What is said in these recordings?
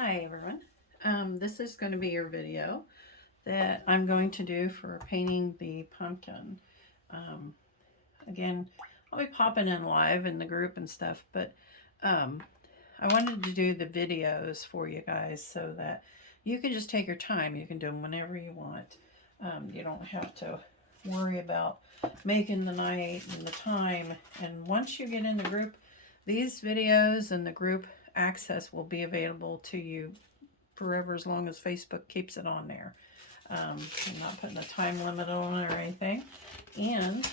Hi everyone. This is going to be your video that I'm going to do for painting the pumpkin. Um, Again, I'll be popping in live in the group and stuff, but um, I wanted to do the videos for you guys so that you can just take your time. You can do them whenever you want. You don't have to worry about making the night and the time. And once you get in the group, these videos and the group access will be available to you forever as long as Facebook keeps it on there. I'm not putting a time limit on it or anything. And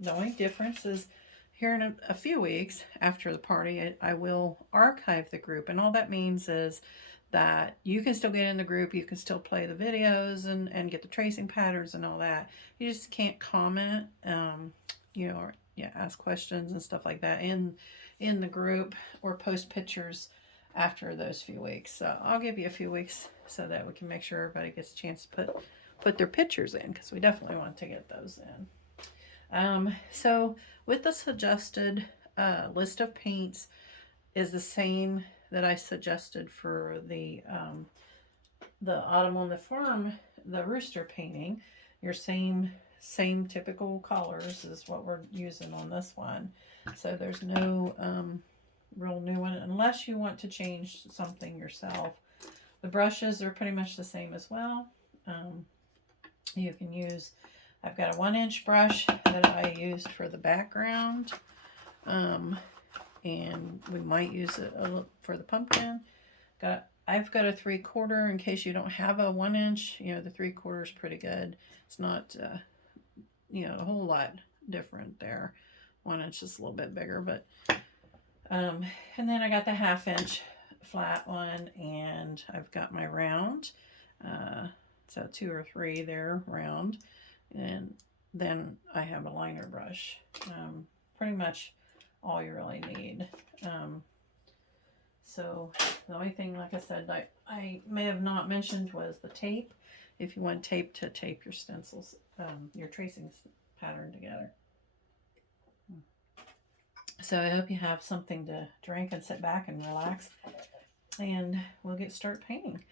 the only difference is here in a few weeks after the party, I will archive the group. And all that means is that you can still get in the group, you can still play the videos and get the tracing patterns and all that. You just can't comment, or ask questions and stuff like that in the group or post pictures after those few weeks. So I'll give you a few weeks so that we can make sure everybody gets a chance to put their pictures in, because we definitely want to get those in. So with the suggested list of paints is the same that I suggested for the Autumn on the Farm, the rooster painting. Your same typical colors is what we're using on this one. So there's no real new one unless you want to change something yourself. The brushes are pretty much the same as well. You can use, I've got a 1-inch brush that I used for the background, and we might use it for the pumpkin. I've got a 3/4 in case you don't have a 1-inch. The 3/4 is pretty good. It's not a whole lot different there. 1-inch is a little bit bigger, but and then I got the 1/2-inch flat one, and I've got my round. So 2 or 3 there round, and then I have a liner brush. Pretty much all you really need. So the only thing, like I said, I may have not mentioned was the tape. If you want tape to tape your stencils, your tracing pattern together. So I hope you have something to drink and sit back and relax, and we'll start painting.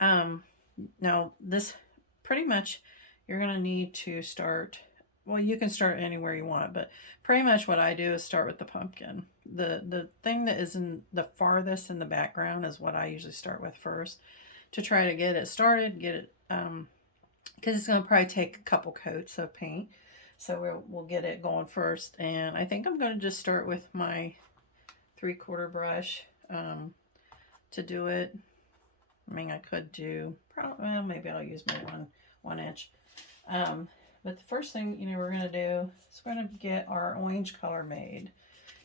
Now this pretty much you're going to need to start. Well, you can start anywhere you want, but pretty much what I do is start with the pumpkin. The thing that is in the farthest in the background is what I usually start with first, to try to get it started, get it, because it's going to probably take a couple coats of paint. So we'll get it going first, and I think I'm going to just start with my 3/4 brush to do it. I mean, I could do, well, maybe I'll use my 1-inch. But the first thing, we're going to do is we're going to get our orange color made.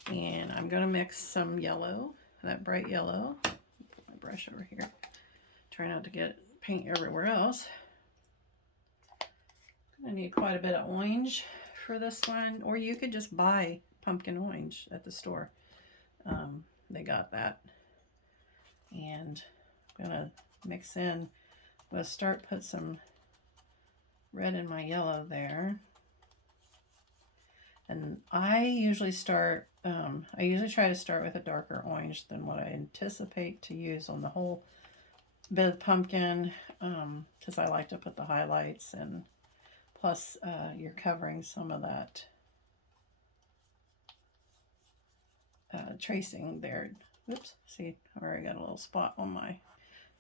And I'm going to mix some yellow, that bright yellow. Put my brush over here. Try not to get paint everywhere else. I need quite a bit of orange for this one, or you could just buy pumpkin orange at the store. They got that. And I'm going to mix in. I'm going to put some red in my yellow there. And I usually try to start with a darker orange than what I anticipate to use on the whole bit of pumpkin, because I like to put the highlights, and plus you're covering some of that tracing there. Oops, see, I've already got a little spot on my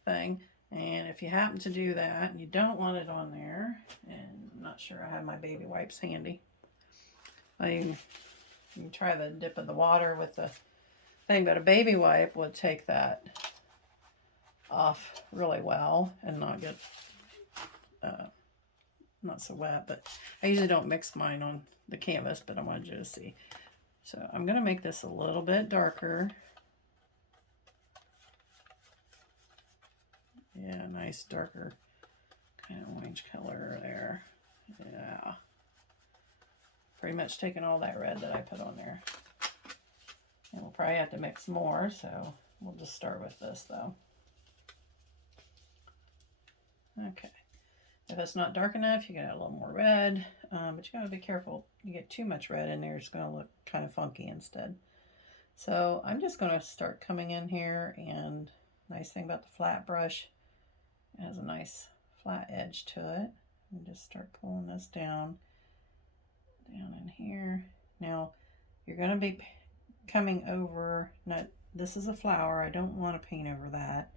thing. And if you happen to do that and you don't want it on there, and I'm not sure I have my baby wipes handy, you can try the dip of the water with the thing, but a baby wipe would take that off really well and not get not so wet. But I usually don't mix mine on the canvas, but I wanted you to see. So I'm going to make this a little bit darker. Yeah, nice darker kind of orange color there. Yeah. Pretty much taking all that red that I put on there. And we'll probably have to mix more, so we'll just start with this though. Okay. If it's not dark enough, you get a little more red, but you gotta be careful. You get too much red in there, it's gonna look kind of funky instead. So I'm just gonna start coming in here and Nice thing about the flat brush, it has a nice flat edge to it. And just start pulling this down in here. Now you're going to be coming over, now this is a flower, I don't want to paint over that,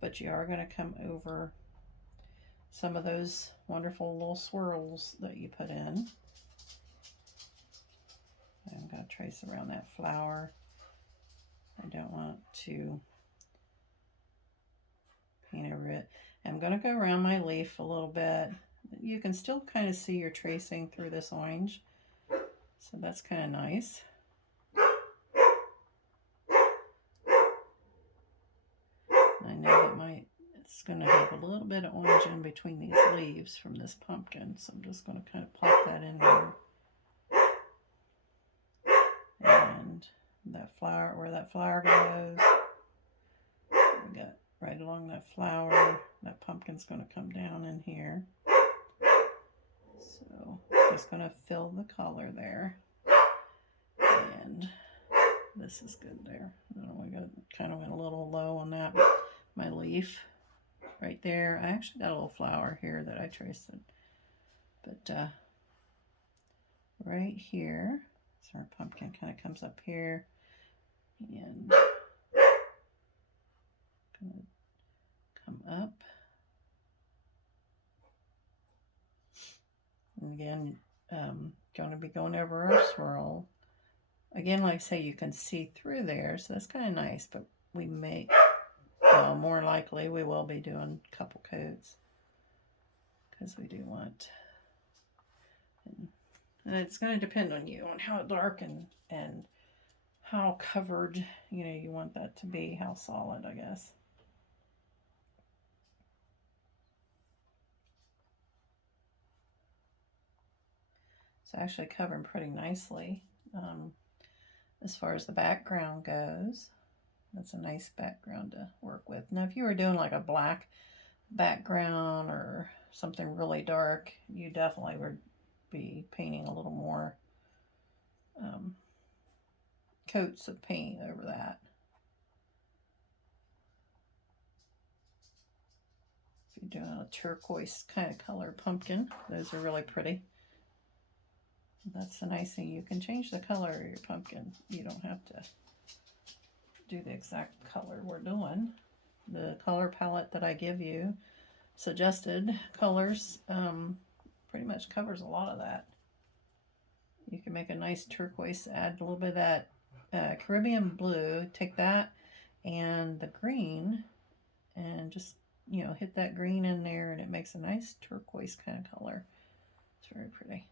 but you are going to come over some of those wonderful little swirls that you put in. I'm going to trace around that flower. I don't want to paint over it. I'm going to go around my leaf a little bit. You can still kind of see you're tracing through this orange, so that's kind of nice. I know that it's going to have a little bit of orange in between these leaves from this pumpkin, so I'm just going to kind of pop that in there. And that flower, where that flower goes, we got right along that flower, that pumpkin's going to come down in here. So just going to fill the color there. And this is good there. We got kind of went a little low on that. My leaf right there. I actually got a little flower here that I traced it. But right here, so our pumpkin kind of comes up here, and gonna come up. And again, going to be going over our swirl. Again, like I say, you can see through there, so that's kind of nice, but we may, well, more likely we will be doing a couple coats, because we do want, and it's going to depend on you, on how dark and how covered, you know, you want that to be, how solid, I guess. It's actually covering pretty nicely. As far as the background goes, that's a nice background to work with. Now, if you were doing like a black background or something really dark, you definitely would be painting a little more coats of paint over that. If you're doing a turquoise kind of color pumpkin, those are really pretty. That's the nice thing. You can change the color of your pumpkin. You don't have to do the exact color we're doing. The color palette that I give you, suggested colors, pretty much covers a lot of that. You can make a nice turquoise, add a little bit of that Caribbean blue, take that and the green and just, you know, hit that green in there, and it makes a nice turquoise kind of color. It's very pretty.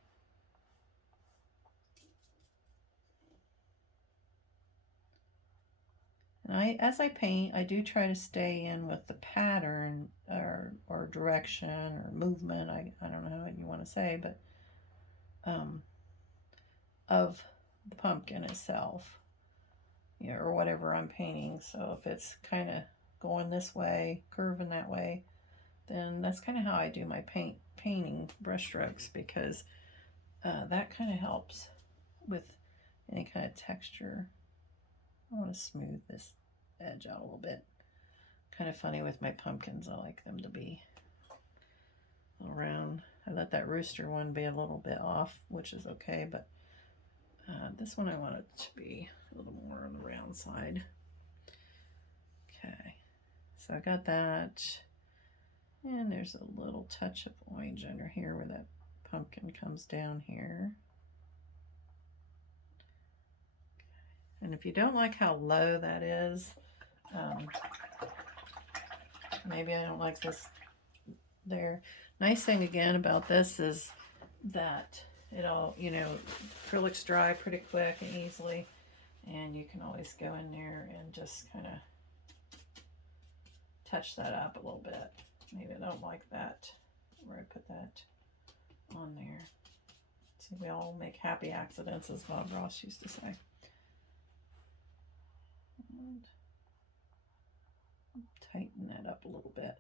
And as I paint, I do try to stay in with the pattern or direction or movement, I don't know what you want to say, but of the pumpkin itself, you know, or whatever I'm painting. So if it's kind of going this way, curving that way, then that's kind of how I do my painting brush strokes, because that kind of helps with any kind of texture. I want to smooth this edge out a little bit. Kind of funny with my pumpkins, I like them to be a little round. I let that rooster one be a little bit off, which is okay, but this one I want it to be a little more on the round side. Okay, so I got that, and there's a little touch of orange under here where that pumpkin comes down here. And if you don't like how low that is, maybe I don't like this there. Nice thing again about this is that it all, you know, acrylics dry pretty quick and easily, and you can always go in there and just kind of touch that up a little bit. Maybe I don't like that where I put that on there. See, we all make happy accidents, as Bob Ross used to say. And tighten that up a little bit.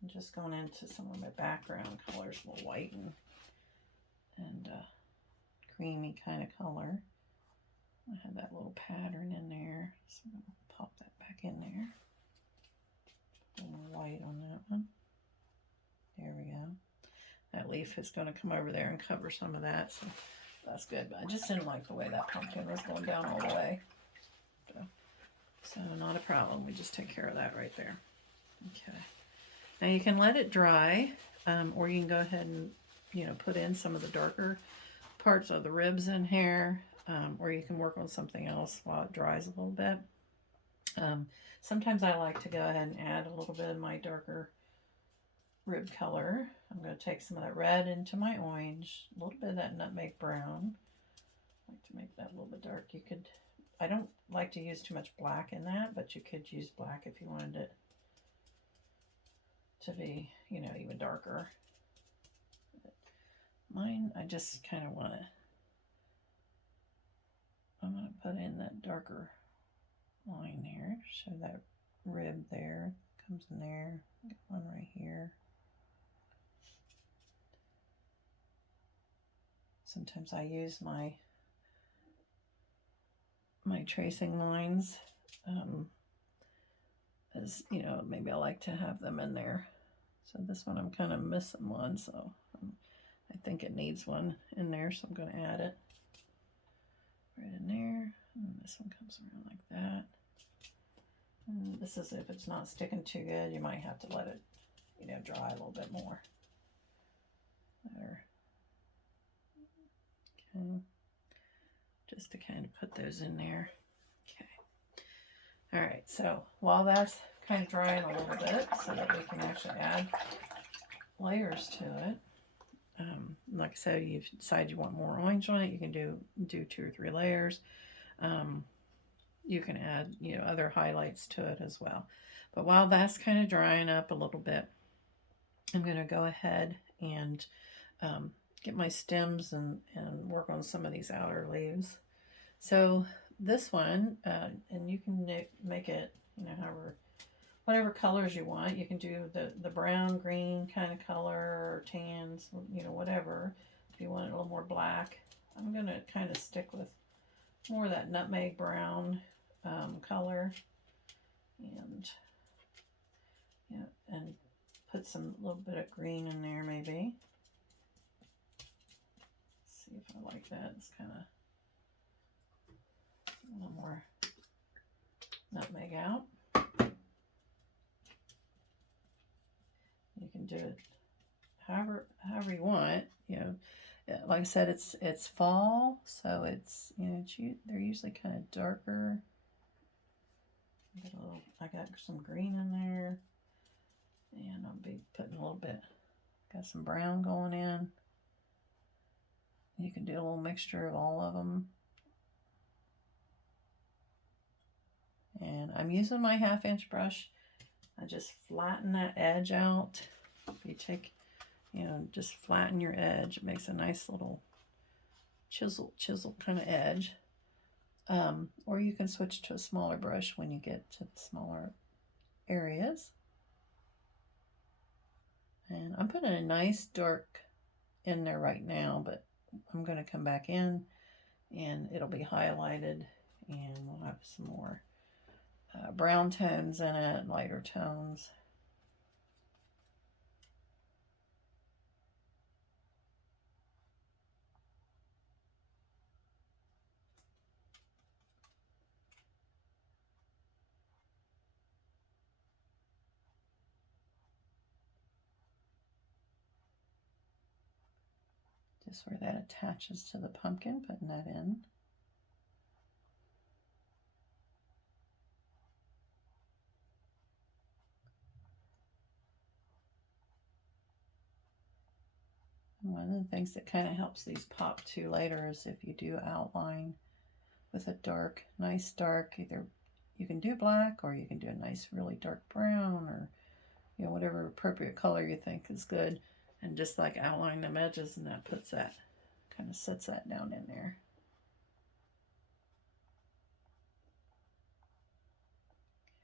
And just going into some of my background colors, a little white and creamy kind of color. I have that little pattern in there, so I'm going to pop that back in there. A little white on that one. There we go. That leaf is going to come over there and cover some of that, so that's good. But I just didn't like the way that pumpkin was going down all the way. So not a problem. We just take care of that right there. Okay. Now you can let it dry, or you can go ahead and, you know, put in some of the darker parts of the ribs in here, or you can work on something else while it dries a little bit. Sometimes I like to go ahead and add a little bit of my darker rib color. I'm going to take some of that red into my orange, a little bit of that nutmeg brown. I like to make that a little bit dark. You could, I don't like to use too much black in that, but you could use black if you wanted it to be, you know, even darker. Mine, I just kind of want to, I'm going to put in that darker line there. Show that rib there, comes in there. Get one right here. Sometimes I use my tracing lines, as, you know, maybe I like to have them in there. So this one I'm kind of missing one, so I think it needs one in there, so I'm going to add it right in there. And this one comes around like that. And this is if it's not sticking too good, you might have to let it, you know, dry a little bit more. There. Okay. Just to kind of put those in there. Okay. All right, so while that's kind of drying a little bit so that we can actually add layers to it, like I said, you decide you want more orange on it, you can do 2 or 3 layers. You can add, you know, other highlights to it as well. But while that's kind of drying up a little bit, I'm going to go ahead and get my stems and work on some of these outer leaves. So this one, and you can make it, you know, whatever colors you want. You can do the brown, green kind of color, or tans, you know, whatever. If you want it a little more black, I'm going to kind of stick with more of that nutmeg brown color, and yeah, and put some little bit of green in there maybe. Let's see if I like that. It's kind of a little more nutmeg out. You can do it however you want. You know, like I said, it's fall, so it's, you know, they're usually kind of darker. I got some green in there, and I'll be putting a little bit. Got some brown going in. You can do a little mixture of all of them. And I'm using my 1/2-inch brush. I just flatten that edge out. If you take, you know, just flatten your edge, it makes a nice little chisel kind of edge. Or you can switch to a smaller brush when you get to the smaller areas. And I'm putting a nice dark in there right now, but I'm going to come back in and it'll be highlighted, and we'll have some more brown tones in it, lighter tones. Just where that attaches to the pumpkin, putting that in. And one of the things that kind of helps these pop too later is if you do outline with a dark, nice dark, either you can do black or you can do a nice really dark brown, or, you know, whatever appropriate color you think is good, and just like outline them edges, and that puts that, kind of sets that down in there.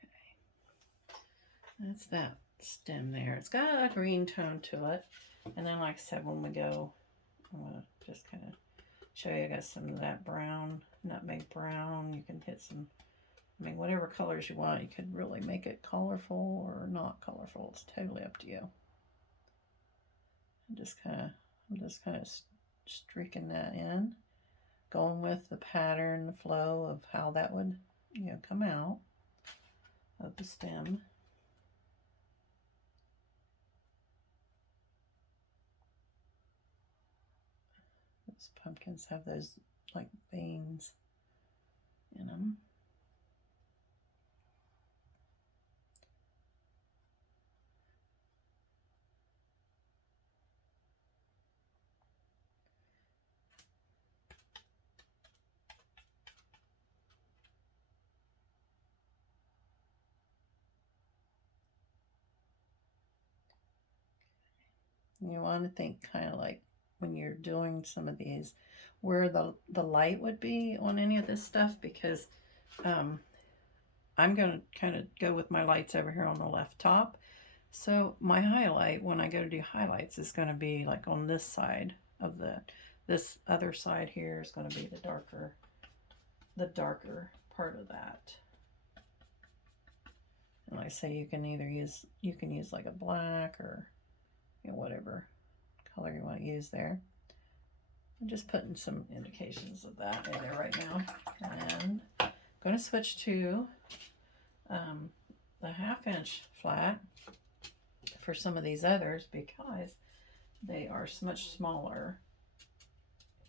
Okay. That's that. stem there. It's got a green tone to it. And then, like I said, when we go, I'm going to just kind of show you. I got some of that brown, nutmeg brown. You can hit some, I mean, whatever colors you want. You could really make it colorful or not colorful. It's totally up to you. I'm just kind of streaking that in, going with the pattern, the flow of how that would, you know, come out of the stem. Those pumpkins have those like veins in them. You want to think kind of like when you're doing some of these where the light would be on any of this stuff, because I'm going to kind of go with my lights over here on the left top. So my highlight, when I go to do highlights, is going to be like on this side of this other side here is going to be the darker part of that. And like I say, you can use like a black or, you know, whatever color you want to use there. I'm just putting some indications of that in there right now. And I'm going to switch to the 1/2 inch flat for some of these others because they are much smaller.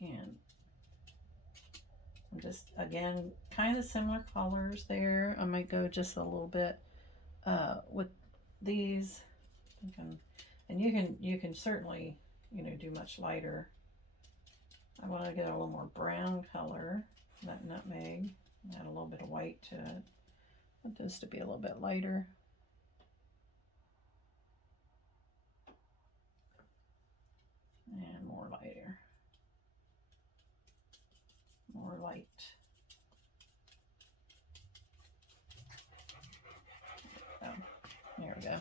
And I'm just, again, kind of similar colors there. I might go just a little bit with these. And you can certainly, you know, do much lighter. I want to get a little more brown color, that nutmeg, add a little bit of white to it. I want this to be a little bit lighter. And more lighter. More light. Oh, there we go.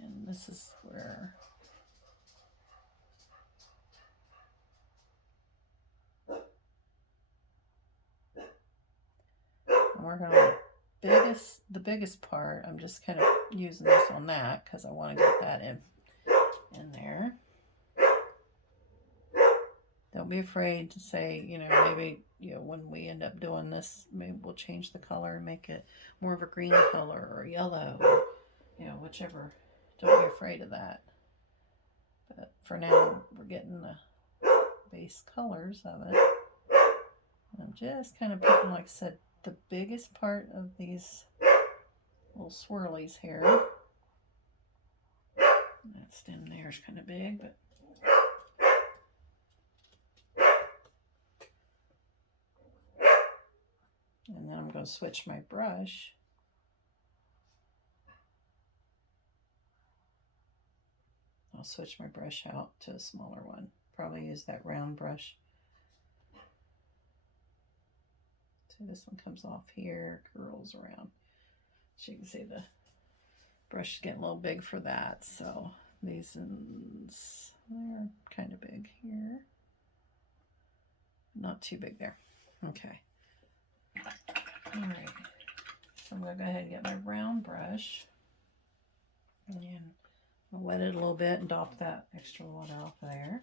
And this is where I'm working on the biggest part. I'm just kind of using this on that because I want to get that in there. Don't be afraid to say, you know, maybe, you know, when we end up doing this, maybe we'll change the color and make it more of a green color or yellow, or, you know, whichever. Don't be afraid of that. But for now, we're getting the base colors of it. I'm just kind of putting, like I said, the biggest part of these little swirlies here. That stem there is kind of big, but and then I'm going to switch my brush. I'll switch my brush out to a smaller one. Probably use that round brush. So this one comes off here, curls around. So you can see the brush is getting a little big for that. So these ones, they're kind of big here. Not too big there. Okay. All right. So I'm going to go ahead and get my round brush. And I'll wet it a little bit and dop that extra water off of there.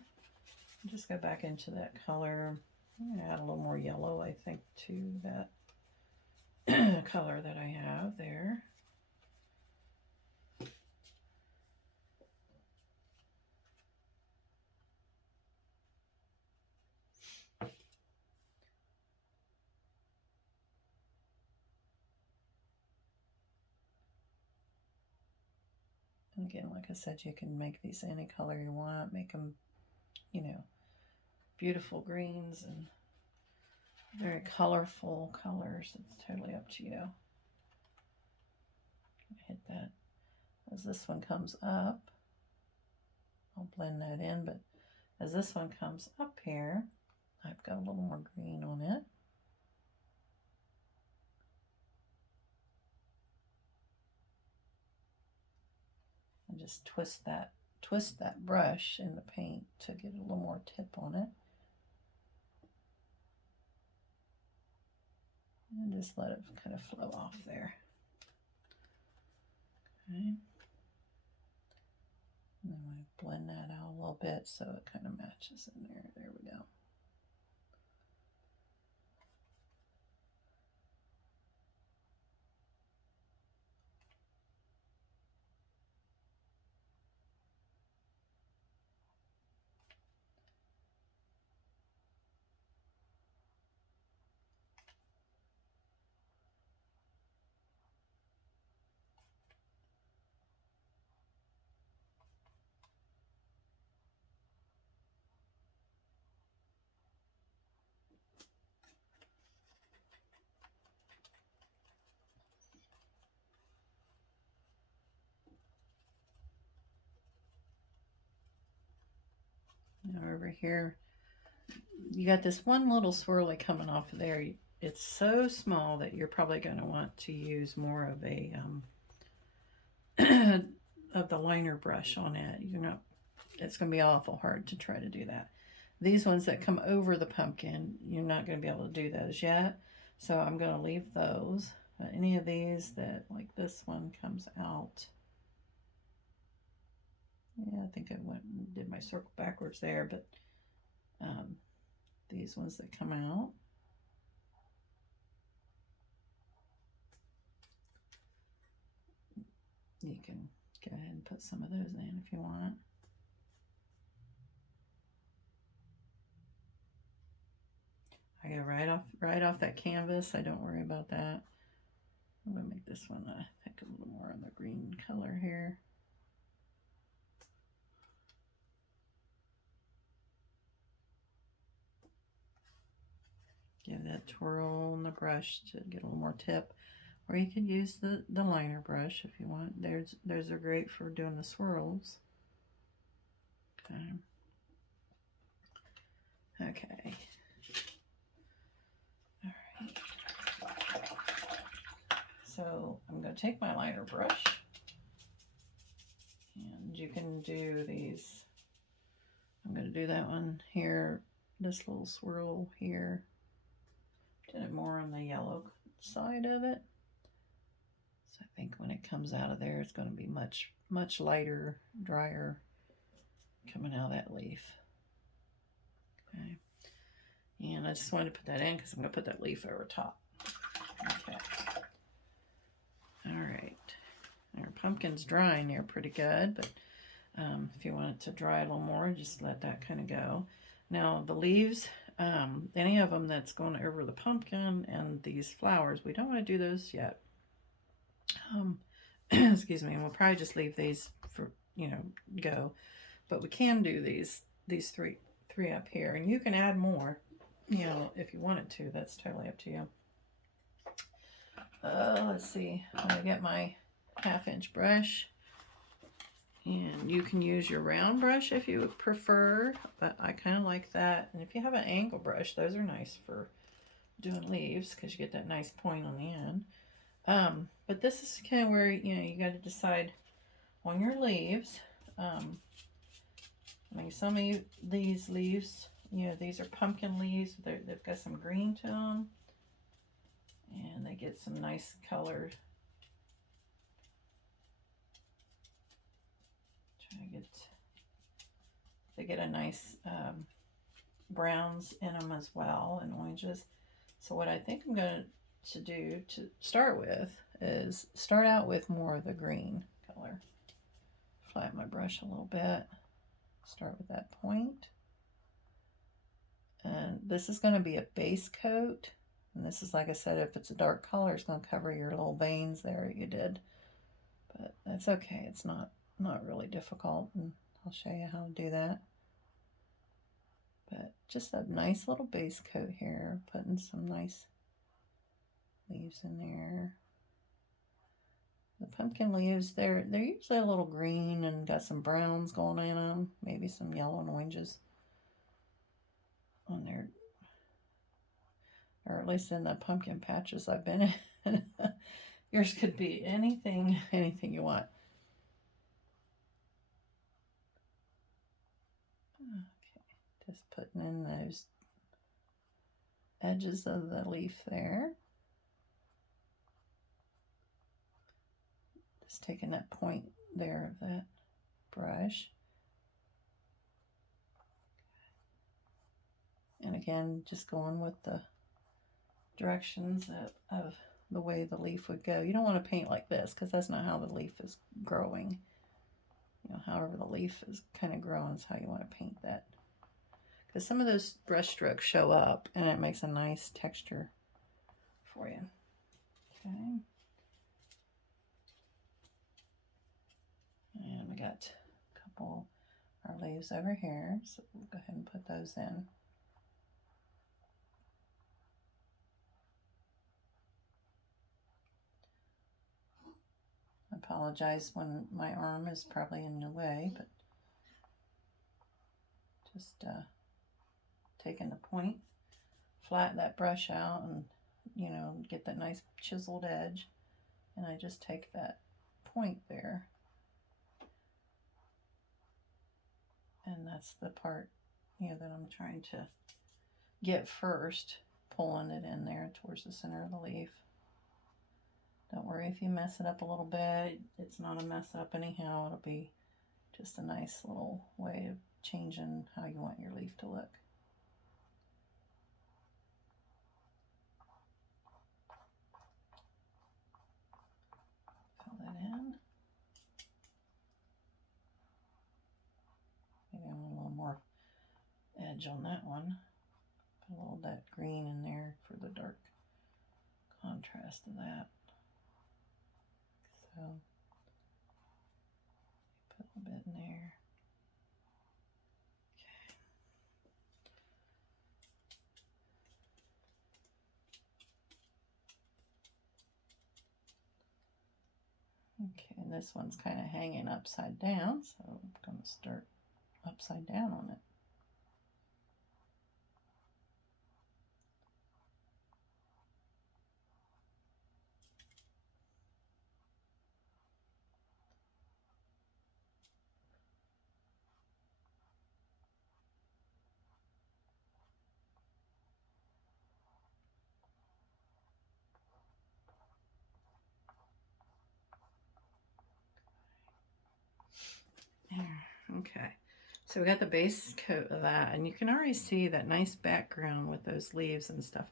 And just go back into that color. I'm going to add a little more yellow, I think, to that color that I have there. And again, like I said, you can make these any color you want. Make them, you know, beautiful greens and very colorful colors. It's totally up to you. Hit that. As this one comes up, I'll blend that in, but as this one comes up here, I've got a little more green on it. just twist that brush in the paint to get a little more tip on it. And just let it kind of flow off there. Okay. And then we blend that out a little bit so it kind of matches in there. There we go. Now over here, you got this one little swirly coming off of there. It's so small that you're probably going to want to use more of a of the liner brush on it. It's going to be awful hard to try to do that. These ones that come over the pumpkin, you're not going to be able to do those yet. So I'm going to leave those. Any of these that, like this one, comes out. Yeah, I think I did my circle backwards there, but these ones that come out. You can go ahead and put some of those in if you want. I go right off that canvas. I don't worry about that. I'm gonna make this one I think a little more on the green color here. Give that twirl on the brush to get a little more tip. Or you could use the liner brush if you want. Those are great for doing the swirls. Okay. Okay. All right. So I'm going to take my liner brush, and you can do these. I'm going to do that one here, this little swirl here. Did it more on the yellow side of it. So I think when it comes out of there, it's going to be much, much lighter, drier coming out of that leaf. Okay. And I just wanted to put that in because I'm going to put that leaf over top. Okay. All right. Our pumpkin's drying there pretty good, but if you want it to dry a little more, just let that kind of go. Now the leaves, any of them that's going over the pumpkin and these flowers, we don't want to do those yet. Excuse me, and we'll probably just leave these for, go. But we can do these three up here, and you can add more, if you wanted to. That's totally up to you. Let's see. I'm gonna get my 1/2-inch brush, and you can use your round brush if you prefer, but I kind of like that. And if you have an angle brush, those are nice for doing leaves because you get that nice point on the end. But this is kind of where you got to decide on your leaves. I mean, some of these leaves, these are pumpkin leaves. They've got some green to them, and they get some nice color. They get a nice browns in them as well, and oranges. So what I think I'm going to do to start with is start out with more of the green color. Flatten my brush a little bit. Start with that point. And this is going to be a base coat. And this is, like I said, if it's a dark color, it's going to cover your little veins there that you did. But that's okay. It's not really difficult, and I'll show you how to do that. But just a nice little base coat here, putting some nice leaves in there. The pumpkin leaves, they're usually a little green and got some browns going in them, maybe some yellow and oranges on there, or at least in the pumpkin patches I've been in. Yours could be anything you want. Just putting in those edges of the leaf there. Just taking that point there of that brush. And again, just going with the directions of the way the leaf would go. You don't want to paint like this because that's not how the leaf is growing. You know, however the leaf is kind of growing is how you want to paint that. Because some of those brush strokes show up and it makes a nice texture for you. Okay. And we got a couple our leaves over here, so we'll go ahead and put those in. I apologize when my arm is probably in the way, but just taking the point, flatten that brush out, and you know, get that nice chiseled edge. And I just take that point there, and that's the part, you know, that I'm trying to get first, pulling it in there towards the center of the leaf. Don't worry if you mess it up a little bit. It's not a mess up anyhow. It'll be just a nice little way of changing how you want your leaf to look. Fill that in. Maybe I want a little more edge on that one. Put a little of that green in there for the dark contrast of that. So put a little bit in there. Okay, and this one's kind of hanging upside down, so I'm going to start upside down on it. Okay, so we got the base coat of that, and you can already see that nice background with those leaves and stuff.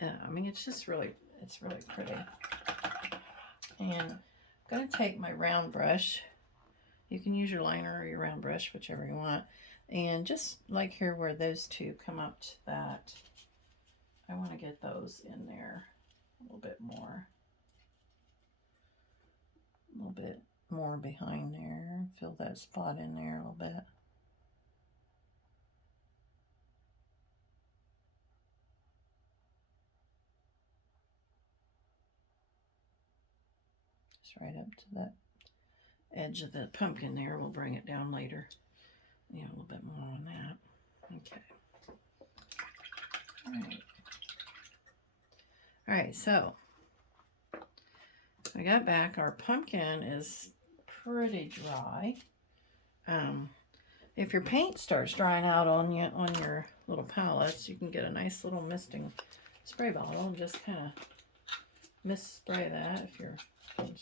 I mean, it's just really, it's really pretty. And I'm going to take my round brush. You can use your liner or your round brush, whichever you want. And just like here where those two come up to that, I want to get those in there a little bit more. A little bit more behind there. Fill that spot in there a little bit. Just right up to that edge of the pumpkin there. We'll bring it down later. You know, a little bit more on that. Okay. All right. All right, so I got back. Our pumpkin is pretty dry. If your paint starts drying out on your little palettes, you can get a nice little misting spray bottle and just kind of mist spray that if you're, and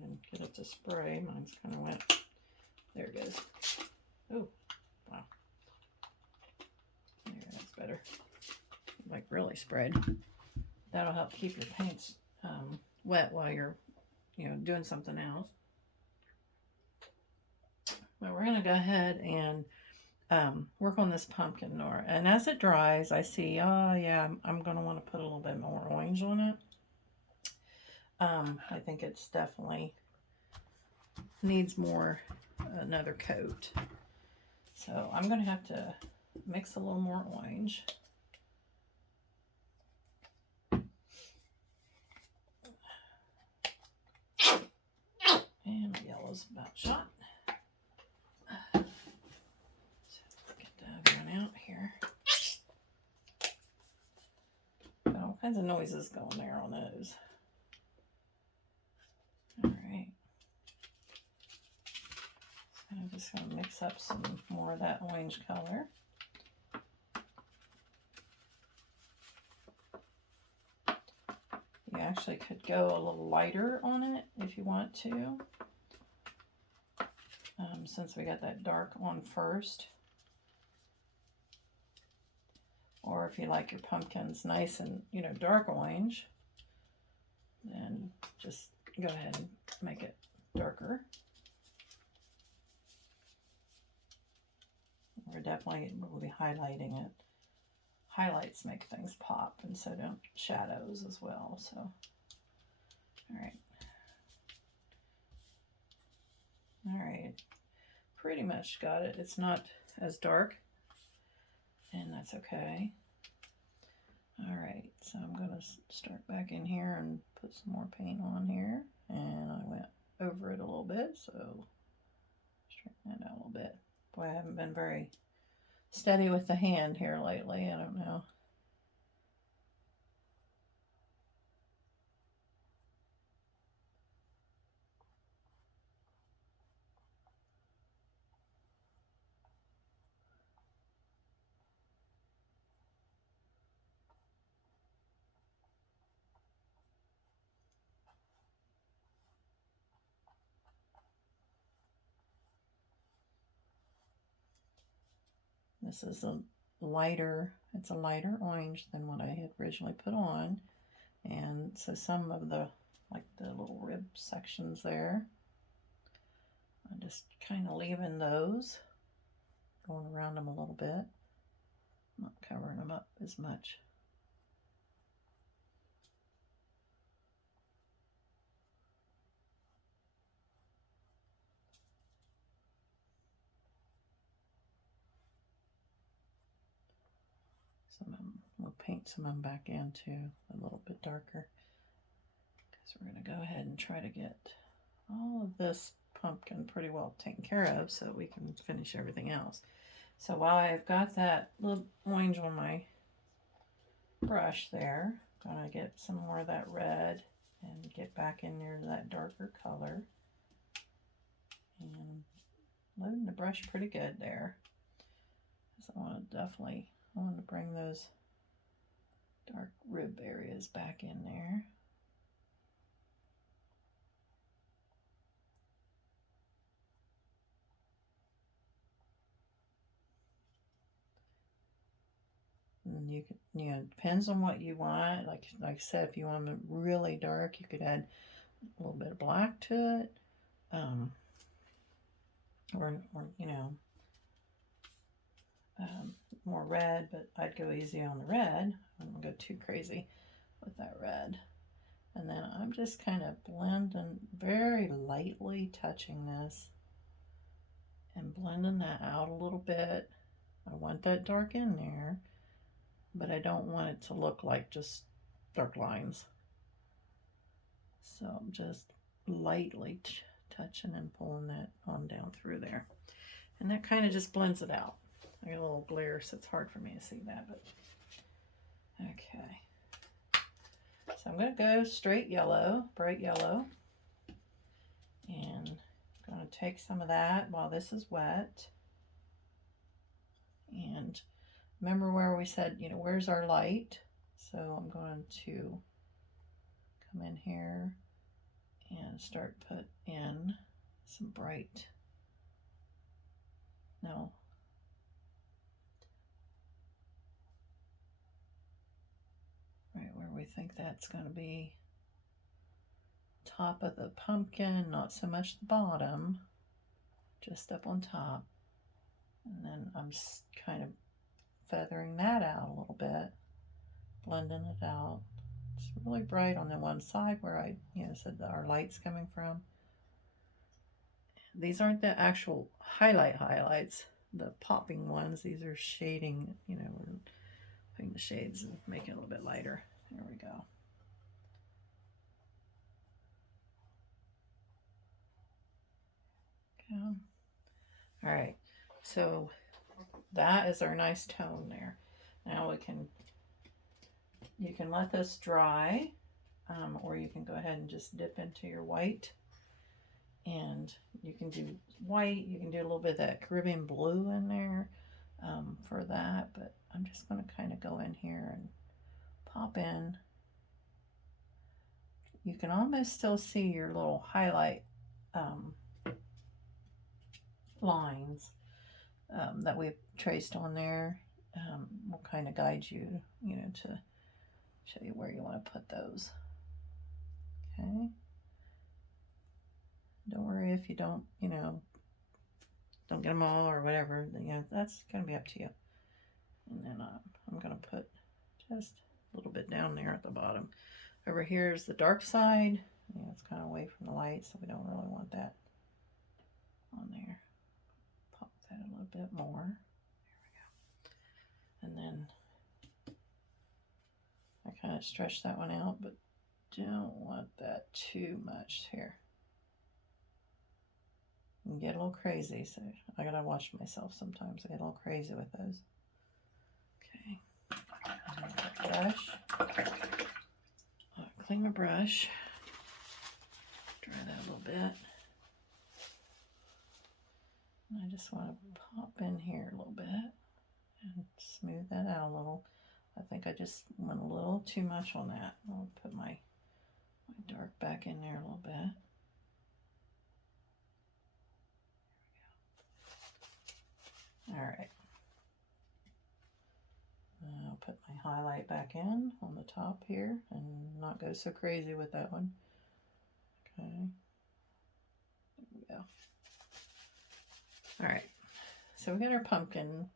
then get it to spray. Mine's kind of wet. There it goes. Oh, wow. There, that's better. Like really sprayed. That'll help keep your paints wet while you're, you know, doing something else. But we're gonna go ahead and work on this pumpkin, Nora. And as it dries, I see, oh yeah, I'm gonna want to put a little bit more orange on it. I think it's definitely needs more, another coat. So I'm gonna have to mix a little more orange. And yellow's about shot. Get that one out here. Got all kinds of noises going there on those. All right. Kind of just going to mix up some more of that orange color. You actually could go a little lighter on it if you want to, since we got that dark on first. Or if you like your pumpkins nice and, you know, dark orange, then just go ahead and make it darker. We're definitely, we'll be highlighting it. Highlights make things pop, and so don't shadows as well. So, all right, pretty much got it. It's not as dark, and that's okay. All right, so I'm gonna start back in here and put some more paint on here, and I went over it a little bit, so straighten that out a little bit. Boy, I haven't been very steady with the hand here lately. I don't know. This is a lighter, it's a lighter orange than what I had originally put on. And so some of the, like the little rib sections there, I'm just kind of leaving those, going around them a little bit, not covering them up as much. Some of them, we'll paint some of them back in too, a little bit darker, because we're going to go ahead and try to get all of this pumpkin pretty well taken care of so that we can finish everything else. So while I've got that little orange on my brush there, I'm going to get some more of that red and get back in there to that darker color. And loading the brush pretty good there. So I want to bring those dark rib areas back in there. And you can, you know, depends on what you want. Like I said, if you want them really dark, you could add a little bit of black to it, or you know, more red. But I'd go easy on the red. I don't go too crazy with that red. And then I'm just kind of blending, very lightly touching this and blending that out a little bit. I want that dark in there, but I don't want it to look like just dark lines. So I'm just lightly touching and pulling that on down through there. And that kind of just blends it out. I got a little glare, so it's hard for me to see that, but okay. So I'm going to go straight yellow, bright yellow, and I'm going to take some of that while this is wet. And remember where we said, you know, where's our light? So I'm going to come in here and start put in some bright, no, right where we think that's going to be top of the pumpkin, not so much the bottom, just up on top. And then I'm just kind of feathering that out a little bit, blending it out. It's really bright on the one side where I, you know, said that our light's coming from. These aren't the actual highlights, the popping ones. These are shading, you know, we're putting the shades and making it a little bit lighter. There we go. Okay. All right, so that is our nice tone there. Now you can let this dry, or you can go ahead and just dip into your white And you can do white, you can do a little bit of that Caribbean blue in there for that, but I'm just going to kind of go in here and pop in. You can almost still see your little highlight lines that we've traced on there. Will kind of guide you, you know, to show you where you want to put those. Okay. Don't worry if you don't, you know, don't get them all or whatever. You know, that's going to be up to you. And then I'm going to put just a little bit down there at the bottom. Over here is the dark side. Yeah, it's kind of away from the light, so we don't really want that on there. Pop that a little bit more. There we go. And then I kind of stretch that one out, but don't want that too much here. You can get a little crazy, so I gotta watch myself sometimes. I get a little crazy with those. Okay. Brush. Clean my brush. Dry that a little bit. And I just want to pop in here a little bit and smooth that out a little. I think I just went a little too much on that. I'll put my dark back in there a little bit. All right. I'll put my highlight back in on the top here and not go so crazy with that one. Okay. There we go. All right. So we got our pumpkin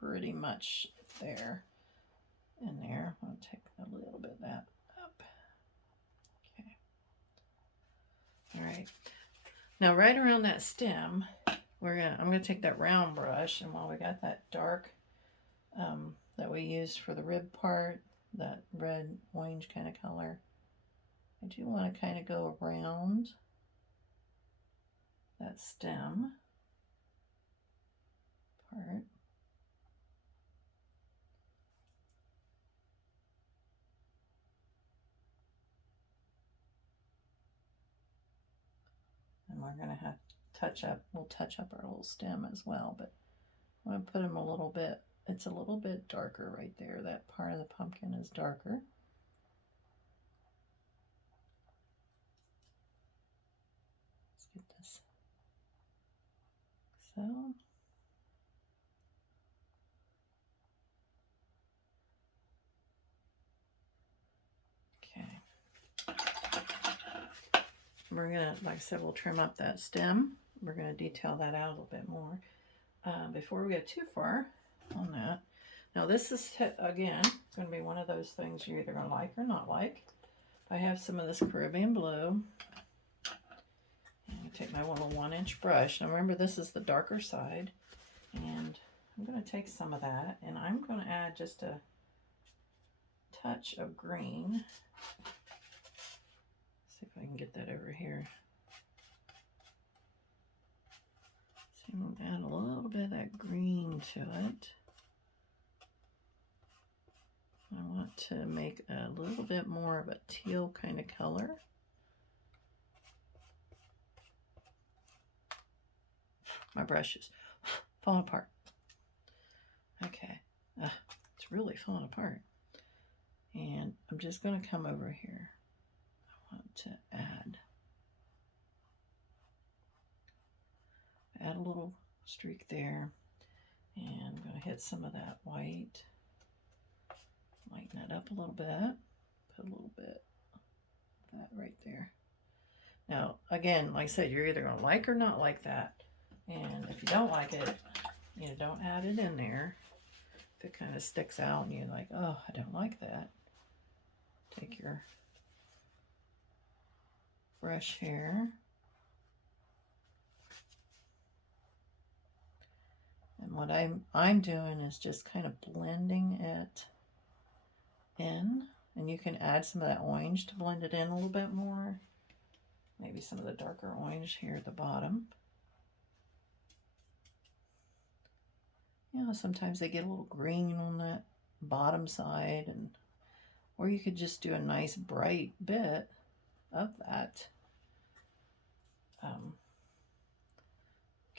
pretty much there. In there. I'll take a little bit of that up. Okay. All right. Now right around that stem, I'm gonna take that round brush, and while we got that dark that we used for the rib part, that red orange kind of color, I do want to kind of go around that stem part. And we're going to have we'll touch up our little stem as well, but I'm going to put them a little bit, it's a little bit darker right there. That part of the pumpkin is darker. Let's get this. So. Okay. We're gonna, like I said, we'll trim up that stem. We're gonna detail that out a little bit more. Before we go too far on that. Now this is, again, going to be one of those things you're either going to like or not like. I have some of this Caribbean blue. And I take my little 1-inch brush. Now remember, this is the darker side. And I'm going to take some of that, and I'm going to add just a touch of green. See if I can get that over here. So I'm going to add a little bit of that green to it. I want to make a little bit more of a teal kind of color. My brush is falling apart. Okay, it's really falling apart. And I'm just going to come over here. I want to add a little streak there. And I'm going to hit some of that white. Lighten that up a little bit. Put a little bit of that right there. Now, again, like I said, you're either going to like or not like that. And if you don't like it, you know, don't add it in there. If it kind of sticks out and you're like, oh, I don't like that. Take your brush here. And what I'm doing is just kind of blending it in. And you can add some of that orange to blend it in a little bit more. Maybe some of the darker orange here at the bottom. You know, sometimes they get a little green on that bottom side, and or you could just do a nice bright bit of that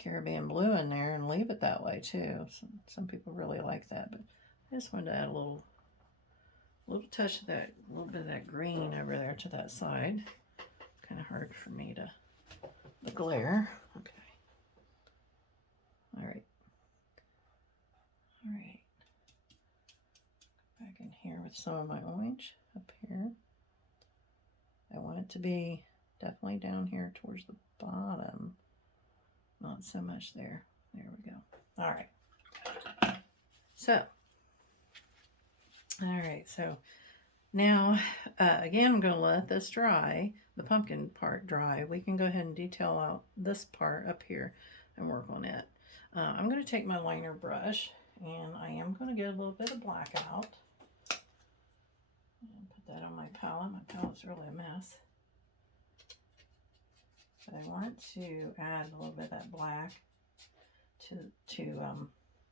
Caribbean blue in there and leave it that way too. Some people really like that, but I just wanted to add a little touch of that, a little bit of that green over there to that side. Kind of hard for me to, the glare. Okay. All right. All right. Back in here with some of my orange up here. I want it to be definitely down here towards the bottom. Not so much there. There we go. All right. So, all right. So now, again, I'm going to let this dry, the pumpkin part dry. We can go ahead and detail out this part up here and work on it. I'm going to take my liner brush and I am going to get a little bit of black out. And put that on my palette. My palette's really a mess. But I want to add a little bit of that black to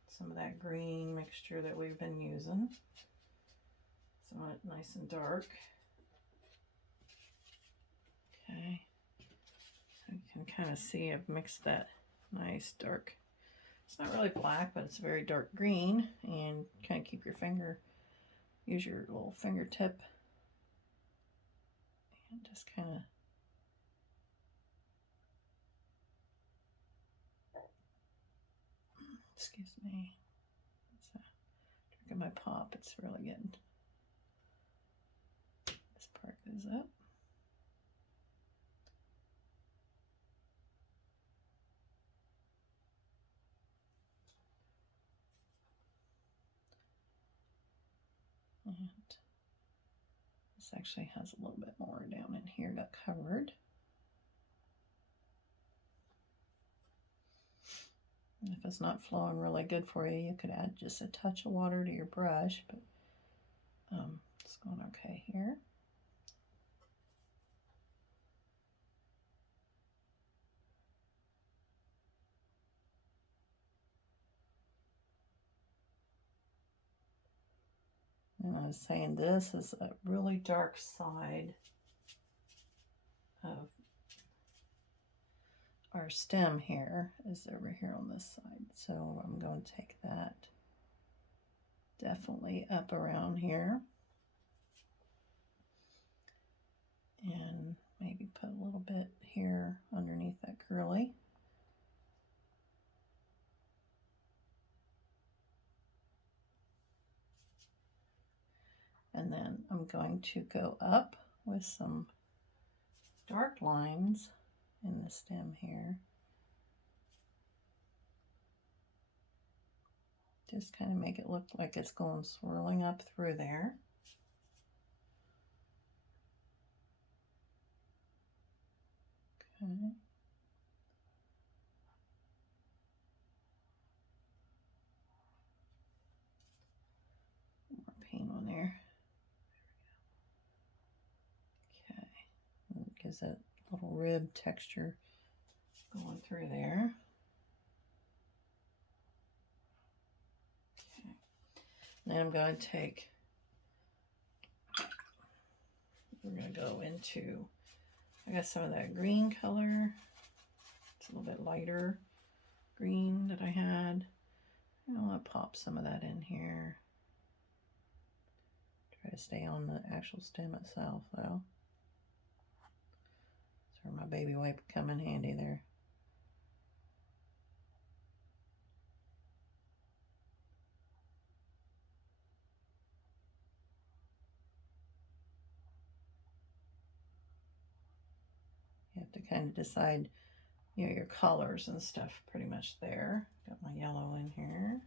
some of that green mixture that we've been using. So I want it nice and dark. Okay. So you can kind of see I've mixed that nice dark. It's not really black, but it's a very dark green. And kind of keep your finger, use your little fingertip. And just kind of excuse me. Drinking my pop, it's really getting. This part goes up. And this actually has a little bit more down in here got covered. And if it's not flowing really good for you, you could add just a touch of water to your brush, but it's going okay here. And I was saying this is a really dark side of our stem here, is over here on this side. So I'm going to take that definitely up around here. And maybe put a little bit here underneath that curly. And then I'm going to go up with some dark lines in the stem here. Just kind of make it look like it's going swirling up through there. Okay. More paint on there. Okay. And it gives that little rib texture going through there. Okay. Then I'm going to take, we're going to go into, I got some of that green color. It's a little bit lighter green that I had. I want to pop some of that in here. Try to stay on the actual stem itself though. So my baby wipe would come in handy there. You have to kind of decide, you know, your colors and stuff pretty much there. Got my yellow in here.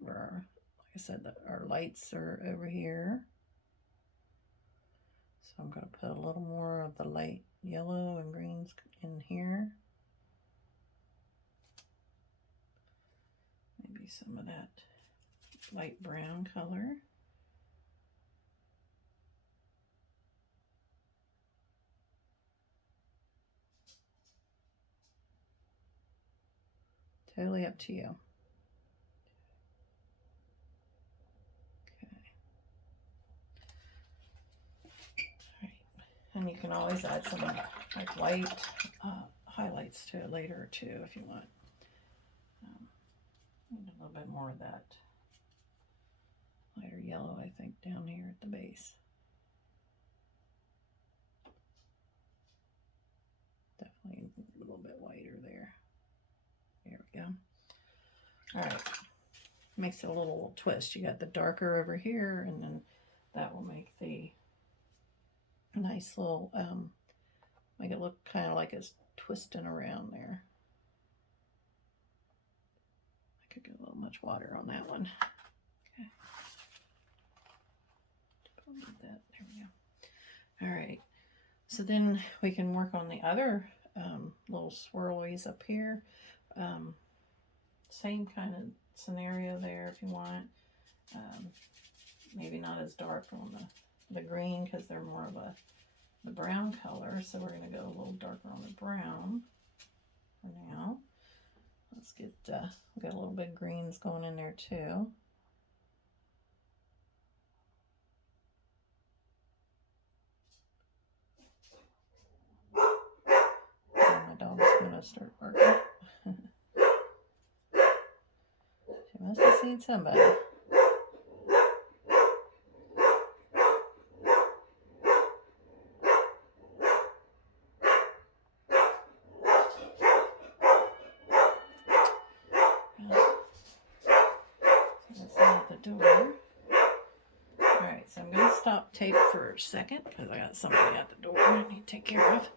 Remember, like I said, our lights are over here. So I'm going to put a little more of the light yellow and greens in here. Maybe some of that light brown color. Totally up to you. Okay. And you can always add some like white highlights to it later too if you want. Need a little bit more of that lighter yellow, I think, down here at the base. Definitely a little bit whiter there. There we go. All right. Makes it a little twist. You got the darker over here, and then that will make the nice little, make it look kind of like it's twisting around there. I could get a little much water on that one. Okay. That. There we go. All right. So then we can work on the other little swirlies up here. Same kind of scenario there if you want. Maybe not as dark on the green because they're more of the brown color. So we're going to go a little darker on the brown for now. Let's get, we got a little bit of greens going in there too. My dog's gonna start barking. She must have seen somebody. That's out the door. Alright, so I'm gonna stop tape for a second because I got somebody at the door I need to take care of.